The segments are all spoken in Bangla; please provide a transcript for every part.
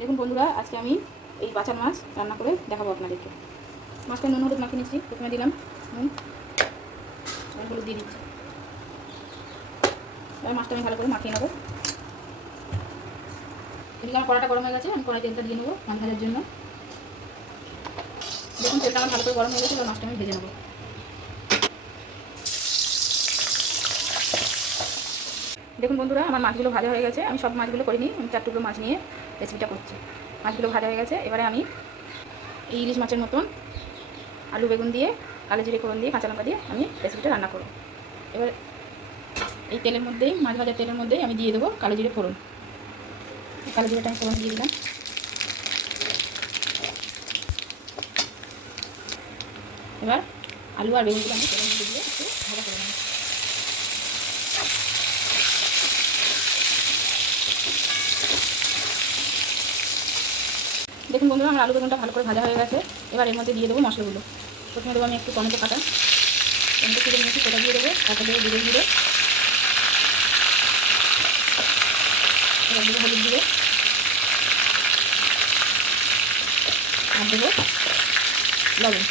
দেখুন বন্ধুরা, আজকে আমি এই বাচার মাছ রান্না করে দেখাবো আপনাদেরকে। মাছটা নুন হলুদ মাখিয়ে নিচ্ছি। প্রথমে দিলাম নুন, হলুদ দিয়ে দিচ্ছি। এবার মাছটা আমি ভালো করে মাখিয়ে নেবো। এদিকে আমার কড়াটা গরম হয়ে গেছে, আমি কড়াই তেলটা দিয়ে নেবো মাছ ভাজার জন্য। দেখুন তেলটা আমার ভালো করে গরম হয়ে গেছে, এবার মাছটা আমি ভেজে নেবো। দেখুন বন্ধুরা, আমার মাছগুলো ভাজা হয়ে গেছে। আমি সব মাছগুলো করিনি, আমি 4 টুকরো মাছ নিয়ে রেসিপিটা করছি। মাছগুলো ভাজা হয়ে গেছে। এবারে আমি এই ইলিশ মাছের মতন আলু বেগুন দিয়ে, কালো জিরে ফোড়ন দিয়ে, কাঁচা লঙ্কা দিয়ে আমি রেসিপিটা রান্না করব। এবার এই তেলের মধ্যেই, মাছ ভাজার তেলের মধ্যেই আমি দিয়ে দেবো কালো জিরে ফোড়ন। কালো জিরেটা আমি ফোড়ন দিয়ে দিলাম। এবার আলু আর বেগুনগুলো আমি তেলের মধ্যে দিয়ে একটু ভাজা করে নেব। দেখুন বন্ধুরা, আমার আলু বেগুনটা ভালো করে ভাজা হয়ে গেছে। এবার এর মধ্যে দিয়ে দেবো মশলাগুলো। প্রথমে দেবো আমি একটু টমেটো কাটা, টমেটো কেটে নিয়েছি, সেটা দিয়ে দেবো। তারপর দেবো জিরে গুঁড়ো, এবার দেবো হলুদ গুঁড়ো, আর দেবো লবণ।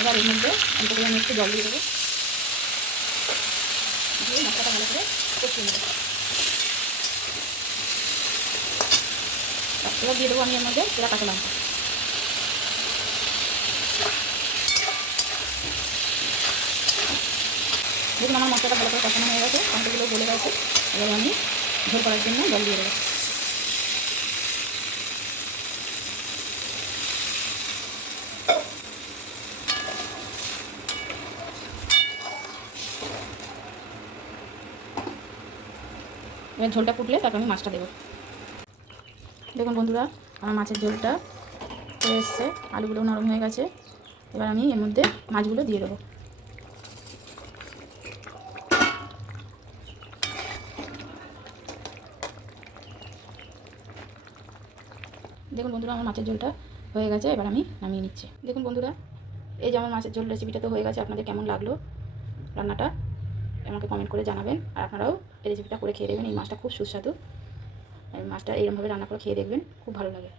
এবার এর মধ্যে অল্প করে আমি একটু জল দিয়ে দেবো, দিয়ে মশলাটা ভালো করে কষিয়ে নেব। এবার দিয়ে দেবো আমি এর মধ্যে সেটা কাঁচা লঙ্কা। দেখুন আমার মশলাটা ভালো করে কষানো হয়ে গেছে, টমেটোগুলো গলে গেছে। এবার আমি ঝোল করার জন্য জল দিয়ে দেবো। এবার ঝোলটা ফুটলে তারপর আমি মাছটা দেবো। দেখুন বন্ধুরা, আমার মাছের ঝোলটা হয়ে এসছে, আলুগুলো নরম হয়ে গেছে। এবার আমি এর মধ্যে মাছগুলো দিয়ে দেবো। দেখুন বন্ধুরা, আমার মাছের ঝোলটা হয়ে গেছে। এবার আমি নামিয়ে নিচ্ছি। দেখুন বন্ধুরা, এই যে আমার মাছের ঝোল রেসিপিটা তো হয়ে গেছে। আপনাদের কেমন লাগলো রান্নাটা আমাকে কমেন্ট করে জানাবেন। আর আপনারাও এই রেসিপিটা করে খেয়ে দেখবেন। এই মাছটা খুব সুস্বাদু। এই মাছটা এরকমভাবে রান্না করে খেয়ে দেখবেন, খুব ভালো লাগে।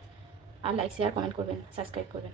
আর লাইক শেয়ার কমেন্ট করবেন, সাবস্ক্রাইব করবেন।